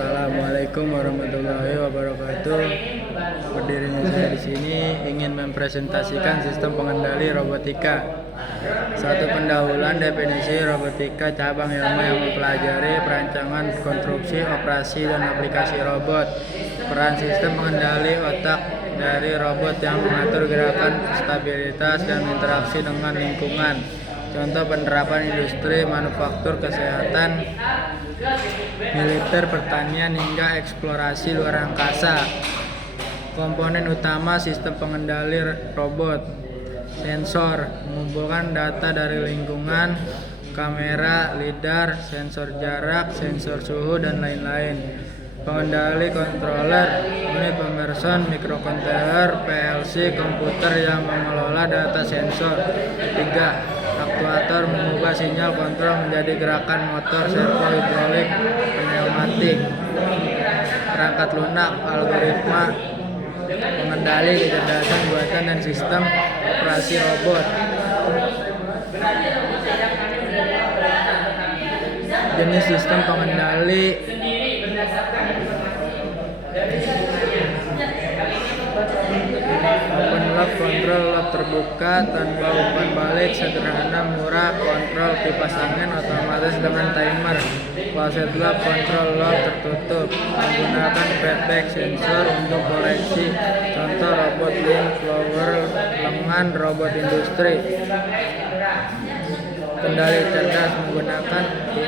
Assalamualaikum warahmatullahi wabarakatuh. Berdirinya saya di sini ingin mempresentasikan sistem pengendali robotika. Satu pendahuluan definisi robotika cabang ilmu yang mempelajari perancangan, konstruksi, operasi, dan aplikasi robot. Peran sistem pengendali otak dari robot yang mengatur gerakan, stabilitas, dan interaksi dengan lingkungan. Contoh penerapan industri, manufaktur, kesehatan, militer, pertanian, hingga eksplorasi luar angkasa. Komponen utama sistem pengendali robot: sensor, mengumpulkan data dari lingkungan, kamera, lidar, sensor jarak, sensor suhu, dan lain-lain. Pengendali controller, unit pemerson, microcontroller, PLC, komputer yang mengelola data sensor. 3. Aktuator, mengubah sinyal kontrol menjadi gerakan motor, servo, hidrolik, pneumatik. Perangkat lunak, algoritma, pengendali kecerdasan buatan dan sistem operasi robot. Jenis sistem pengendali: open loop, kontrol loop terbuka tanpa umpan balik, sederhana, murah. Kontrol kipas angin otomatis dengan timer. Closed loop, kontrol loop tertutup, menggunakan feedback sensor untuk koreksi. Contoh robot link flower, lengan, robot industri. Kendali cerdas, menggunakan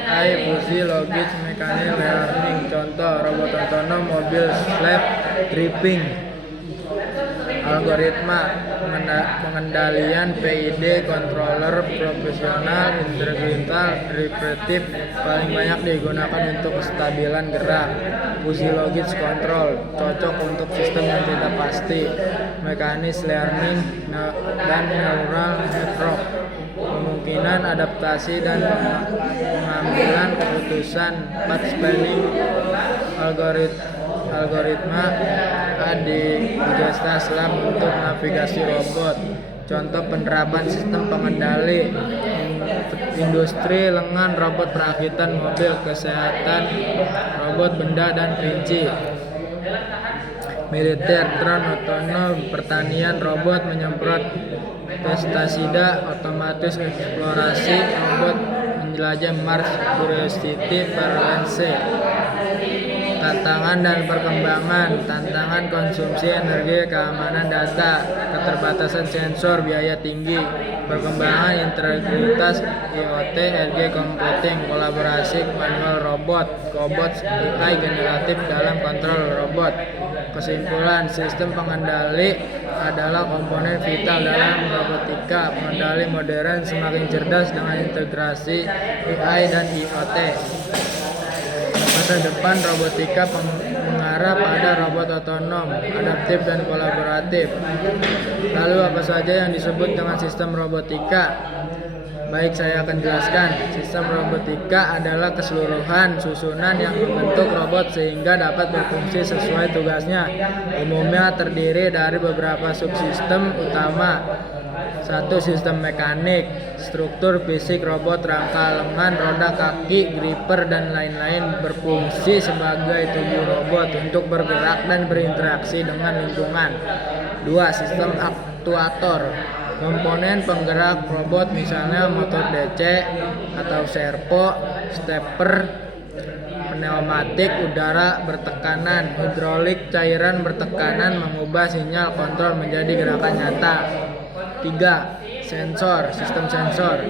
AI, fuzzy, logis, mechanical learning. Contoh robot otonom, mobil, slab, tripping. Algoritma, pengendalian PID, controller profesional, integral, derivatif, paling banyak digunakan untuk kestabilan gerak. Fuzzy logis control, cocok untuk sistem yang tidak pasti. Mekanis learning dan neural network, kemungkinan adaptasi dan pengambilan keputusan. Path planning, algoritma digesta SLAM untuk navigasi robot. Contoh penerapan sistem pengendali: industri, lengan, robot perakitan, mobil, kesehatan, robot benda dan kelinci. Militer, drone otonom, pertanian, robot menyemprot pestisida, otomatis eksplorasi, robot menjelajah Mars, Curiosity, Perlance. Tantangan dan perkembangan: tantangan konsumsi energi, keamanan data, keterbatasan sensor, biaya tinggi. Perkembangan integritas, IoT, edge computing, kolaborasi, manual robot, cobots, AI generatif dalam kontrol robot. Kesimpulan: sistem pengendali adalah komponen vital dalam robotika. Pengendali modern semakin cerdas dengan integrasi AI dan IoT. Masa depan robotika mengarah pada robot otonom, adaptif, dan kolaboratif. Lalu apa saja yang disebut dengan sistem robotika? Baik, saya akan jelaskan. Sistem robotika adalah keseluruhan susunan yang membentuk robot sehingga dapat berfungsi sesuai tugasnya. Umumnya terdiri dari beberapa subsistem utama. 1. Sistem mekanik, struktur fisik robot, rangka, lengan, roda, kaki, gripper, dan lain-lain berfungsi sebagai tubuh robot untuk bergerak dan berinteraksi dengan lingkungan. 2. Sistem aktuator, komponen penggerak robot misalnya motor DC atau servo, stepper, pneumatik, udara bertekanan, hidrolik, cairan bertekanan, mengubah sinyal kontrol menjadi gerakan nyata. 3. Sensor, sistem sensor,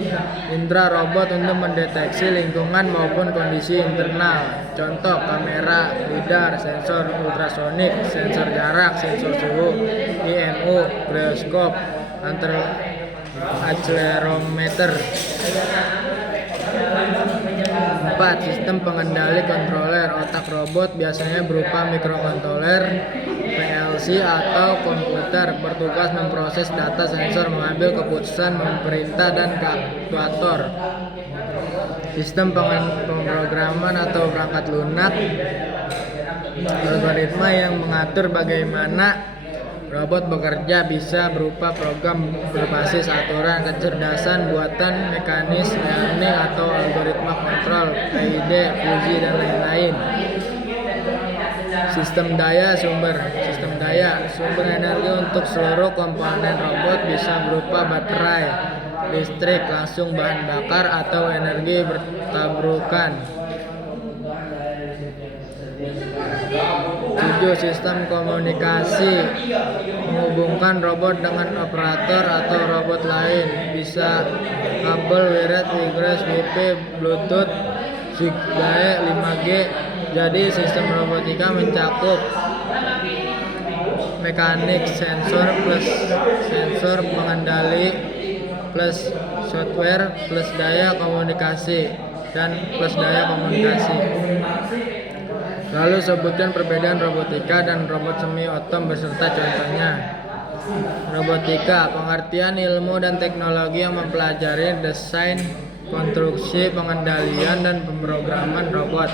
indera robot untuk mendeteksi lingkungan maupun kondisi internal. Contoh kamera, lidar, sensor ultrasonik, sensor jarak, sensor suhu, IMU, gyroscope, accelerometer. 4. Sistem pengendali controller, otak robot biasanya berupa microcontroller, PLC, atau komputer, bertugas memproses data sensor, mengambil keputusan, memerintah, dan aktuator. Sistem pemrograman atau perangkat lunak, algoritma yang mengatur bagaimana robot bekerja, bisa berupa program berbasis aturan, kecerdasan buatan, mekanis learning, atau algoritma kontrol, PID, fuzzy, dan lain-lain. Sistem daya sumber energi untuk seluruh komponen robot bisa berupa baterai, listrik langsung, bahan bakar, atau energi bertabrukan. 7. Sistem komunikasi menghubungkan robot dengan operator atau robot lain, bisa kabel wired, egress, WiFi, Bluetooth, Zigbee, 5G. Jadi sistem robotika mencakup mekanik, sensor plus sensor pengendali plus software plus daya komunikasi dan plus daya komunikasi. Lalu sebutkan perbedaan robotika dan robot semi otom beserta contohnya. Robotika, pengertian ilmu dan teknologi yang mempelajari desain, konstruksi, pengendalian, dan pemrograman robot.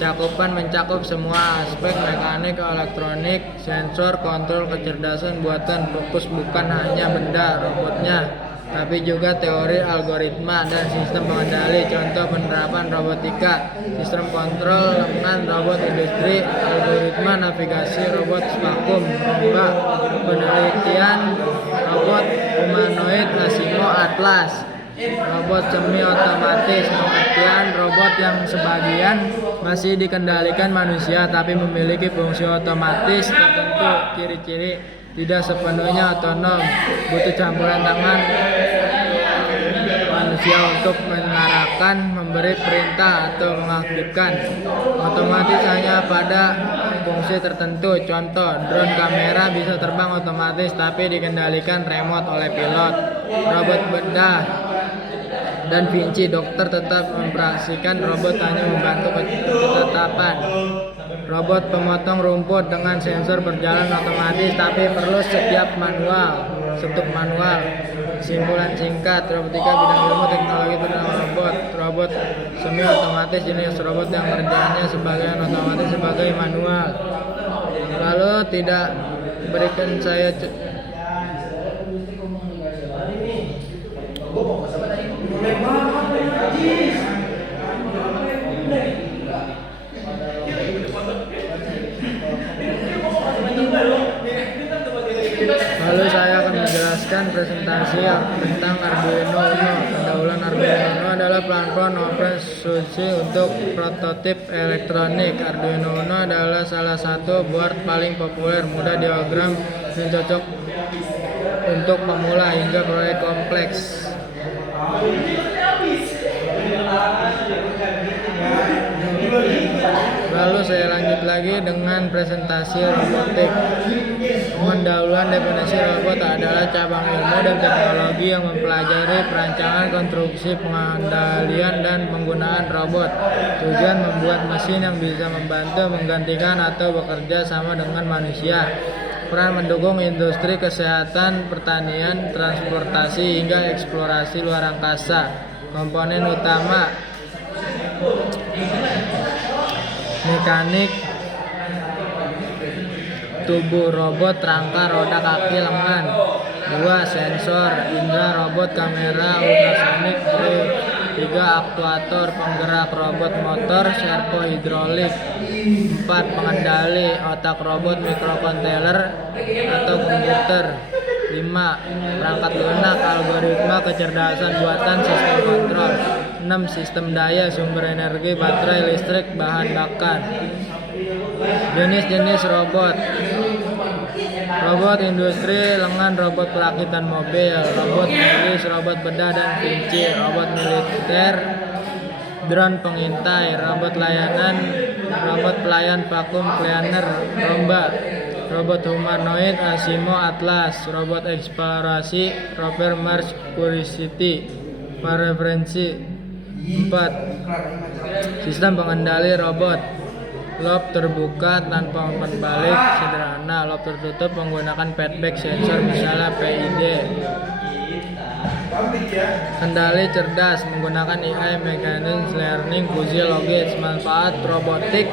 Cakupan mencakup semua aspek mekanik, elektronik, sensor, kontrol, kecerdasan buatan. Fokus bukan hanya benda robotnya, tapi juga teori, algoritma, dan sistem pengendali. Contoh penerapan robotika: sistem kontrol lengan robot industri, algoritma navigasi robot vakum, lomba penelitian robot humanoid Asimo Atlas. Robot semi otomatis, pengertian robot yang sebagian masih dikendalikan manusia tapi memiliki fungsi otomatis tertentu. Ciri-ciri: tidak sepenuhnya otonom, butuh campuran tangan manusia untuk mengarahkan, memberi perintah, atau mengaktifkan. Otomatis hanya pada fungsi tertentu. Contoh, drone kamera bisa terbang otomatis tapi dikendalikan remote oleh pilot. Robot bedah dan Vinci, dokter tetap memperhatikan robot hanya membantu ketetapan. Robot pemotong rumput dengan sensor berjalan otomatis tapi perlu setiap manual. Kesimpulan singkat, robotika bidang ilmu teknologi tentang robot. Robot semi otomatis jenis robot yang kerjanya sebagian otomatis sebagai manual. Lalu tidak berikan saya akan menjelaskan presentasi tentang Arduino Uno. Pendahuluan Arduino Uno adalah platform open source untuk prototip elektronik. Arduino Uno adalah salah satu board paling populer, mudah diagram dan cocok untuk pemula hingga proyek kompleks. Lalu saya lanjut lagi dengan presentasi robotik. Pendahuluan definisi robot adalah cabang ilmu dan teknologi yang mempelajari perancangan, konstruksi, pengendalian, dan penggunaan robot. Tujuan membuat mesin yang bisa membantu, menggantikan, atau bekerja sama dengan manusia. Peran mendukung industri kesehatan, pertanian, transportasi, hingga eksplorasi luar angkasa. Komponen utama: mekanik, tubuh robot, rangka, roda, kaki, lengan. 2. Sensor, indera robot, kamera, ultrasonik, brake. 3. Aktuator, penggerak robot, motor, servo hidrolik. 4. Pengendali, otak robot, mikrokontroller atau komputer. 5. Perangkat lunak, algoritma, kecerdasan buatan, sistem kontrol. 6. Sistem daya sumber energi, baterai, listrik, bahan bakar. Jenis-jenis robot: robot industri, lengan, robot perakitan mobil, robot medis, robot bedah dan Vinci, robot militer, drone pengintai, robot layanan, robot pelayan vakum cleaner, robot humanoid Asimo Atlas, robot eksplorasi, rover Mars Curiosity. Referensi: 4. Sistem pengendali robot: lob terbuka tanpa umpan balik sederhana, lob tertutup menggunakan feedback sensor misalnya PID. Kendali cerdas menggunakan AI, mechanics learning, fuzzy logis. Manfaat: robotik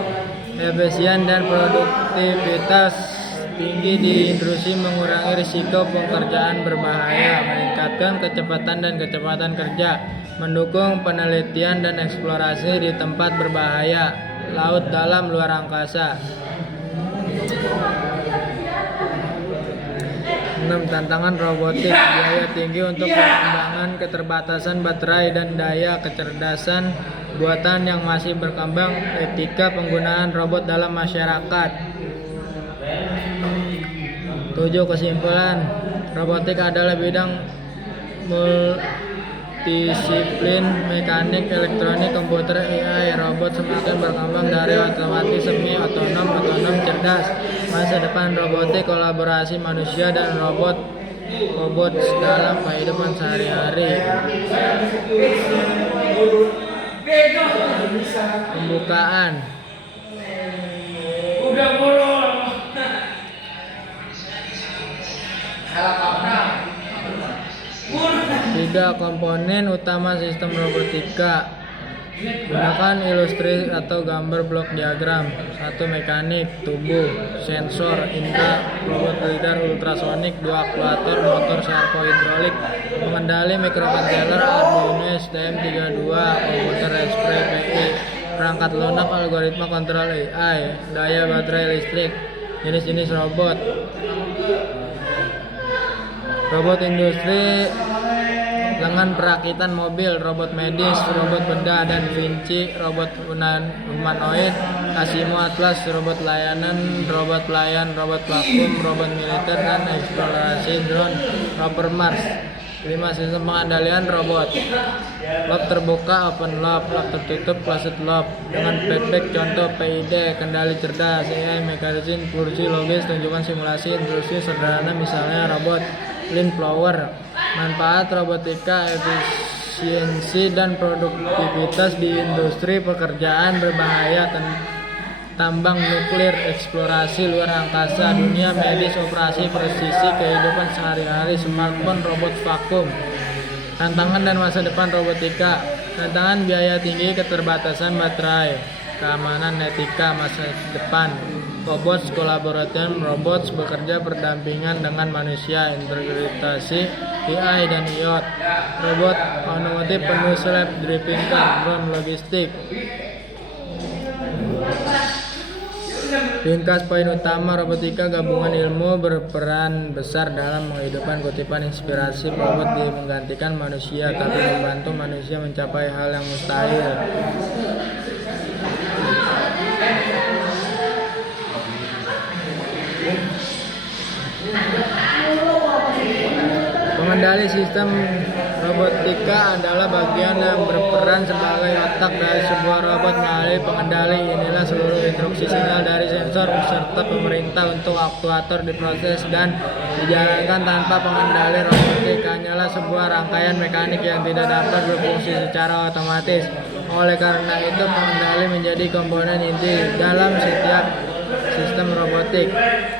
efisien dan produktivitas tinggi di industri, mengurangi risiko pekerjaan berbahaya, meningkatkan kecepatan dan kecepatan kerja, mendukung penelitian dan eksplorasi di tempat berbahaya, laut, dalam, luar angkasa. 6. Tantangan robotik, biaya tinggi untuk pengembangan, keterbatasan baterai dan daya kecerdasan buatan yang masih berkembang, etika penggunaan robot dalam masyarakat. 7. Kesimpulan, robotik adalah bidang multidisiplin mekanik, elektronik, komputer, AI. Robot semakin berkembang dari otomatis, semi otonom, cerdas. Masa depan robotik, kolaborasi manusia dan robot dalam kehidupan sehari-hari. Pembukaan. 3. Komponen utama sistem robotika. Gunakan ilustrasi atau gambar blok diagram. 1. Mekanik, tubuh, sensor, indera, robot lidar ultrasonik, 2. Aktuator, motor servo hidrolik, pengendali mikrokontroler, Arduino STM32, komputer Raspberry Pi, perangkat lunak, algoritma kontrol AI, daya baterai listrik. Jenis-jenis robot. Robot industri, lengan perakitan mobil, robot medis, robot bedah dan Vinci, robot humanoid, Asimo Atlas, robot layanan, robot pelayan, robot vakum, robot militer dan eksplorasi drone, rover Mars. 5. Sistem pengendalian robot. Loop terbuka, open loop, loop tertutup, closed loop. Dengan feedback contoh PID, kendali cerdas, AI, mekanisme, kursi logis, tunjukkan simulasi, instruksi sederhana, misalnya robot Lean Flower. Manfaat robotika, efisiensi dan produktivitas di industri pekerjaan berbahaya, tambang nuklir, eksplorasi luar angkasa, dunia medis, operasi presisi, kehidupan sehari-hari, smartphone, robot vakum. Tantangan dan masa depan robotika. Tantangan, biaya tinggi, keterbatasan baterai, keamanan, etika, masa depan. Robots kolaboratif, robots bekerja berdampingan dengan manusia, integrasi AI dan IoT. Robot otomotif penuh self-driving car, drone logistik. Ringkas poin utama robotika, gabungan ilmu berperan besar dalam menghidupkan. Kutipan inspirasi, robot menggantikan manusia tapi membantu manusia mencapai hal yang mustahil. Pengendali sistem robotika adalah bagian yang berperan sebagai otak dari sebuah robot. Melalui pengendali inilah seluruh instruksi sinyal dari sensor serta pemerintah untuk aktuator diproses dan dijalankan. Tanpa pengendali, robotik hanyalah sebuah rangkaian mekanik yang tidak dapat berfungsi secara otomatis. Oleh karena itu, pengendali menjadi komponen inti dalam setiap sistem robotik.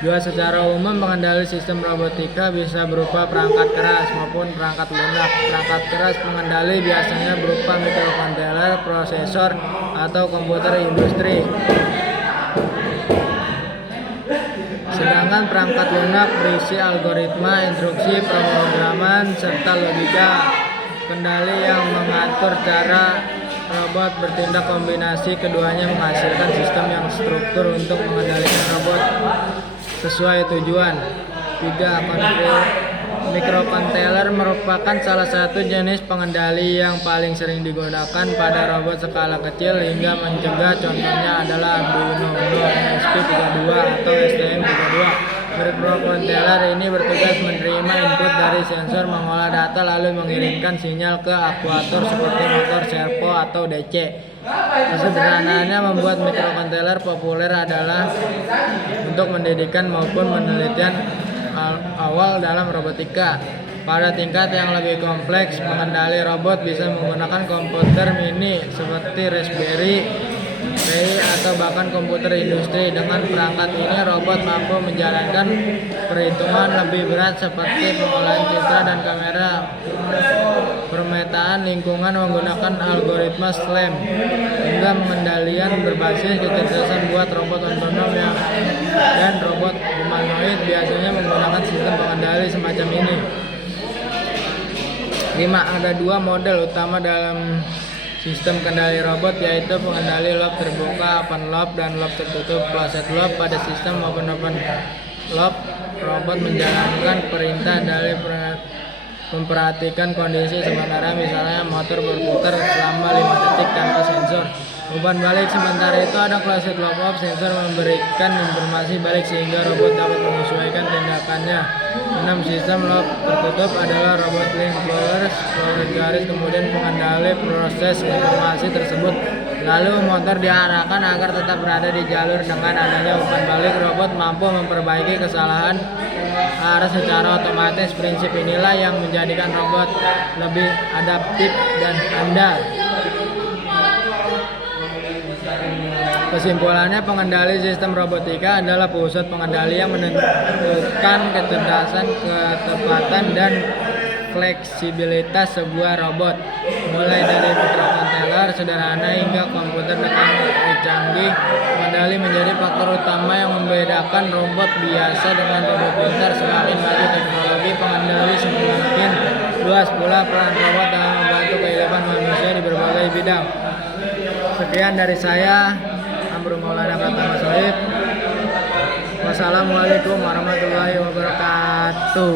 2. Secara umum, pengendali sistem robotika bisa berupa perangkat keras maupun perangkat lunak. Perangkat keras pengendali biasanya berupa mikrokontroler, prosesor, atau komputer industri. Sedangkan perangkat lunak berisi algoritma, instruksi, pemrograman, serta logika kendali yang mengatur cara robot bertindak. Kombinasi keduanya menghasilkan sistem yang struktur untuk mengendalikan robot sesuai tujuan. 3. Mikrokontroler merupakan salah satu jenis pengendali yang paling sering digunakan pada robot skala kecil hingga mencegah. Contohnya adalah Arduino Uno, ESP32 atau STM32. Mikrokontroler ini bertugas menerima input dari sensor, mengolah data, lalu mengirimkan sinyal ke aktuator seperti motor servo atau DC. Kesederhanaannya membuat mikrokontroler populer adalah untuk pendidikan maupun penelitian awal dalam robotika. Pada tingkat yang lebih kompleks, pengendali robot bisa menggunakan komputer mini seperti Raspberry Pi atau bahkan komputer industri. Dengan perangkat ini, robot mampu menjalankan perhitungan lebih berat seperti pengolahan citra dan kamera, pemetaan lingkungan menggunakan algoritma SLAM, hingga pengendalian berbasis kecerdasan buat robot otonom dan robot humanoid biasanya menggunakan sistem pengendali semacam ini. 5. Ada dua model utama dalam Sistem kendali robot yaitu pengendali loop terbuka, open loop, dan loop tertutup, closed loop. Pada sistem open loop, robot menjalankan perintah dari memperhatikan kondisi sementara, misalnya motor berputar selama 5 detik tanpa sensor. Umpan balik. Sementara itu ada closed loop, sensor memberikan informasi balik sehingga robot dapat menyesuaikan tindakannya. 6. Sistem loop tertutup adalah robot link closed garis, kemudian pengendali proses informasi tersebut, lalu motor diarahkan agar tetap berada di jalur. Dengan adanya umpan balik, robot mampu memperbaiki kesalahan arah secara otomatis. Prinsip inilah yang menjadikan robot lebih adaptif dan andal. Kesimpulannya, pengendali sistem robotika adalah pusat pengendali yang menentukan kecerdasan, ketepatan, dan fleksibilitas sebuah robot. Mulai dari mikrokontroler sederhana hingga komputer dengan canggih, pengendali menjadi faktor utama yang membedakan robot biasa dengan robot pintar. Semakin maju teknologi pengendali, semakin luas pula peran robot dalam membantu kehidupan manusia di berbagai bidang. Sekian dari saya, Amrul Maulana Pratama Sohib. Wassalamualaikum warahmatullahi wabarakatuh.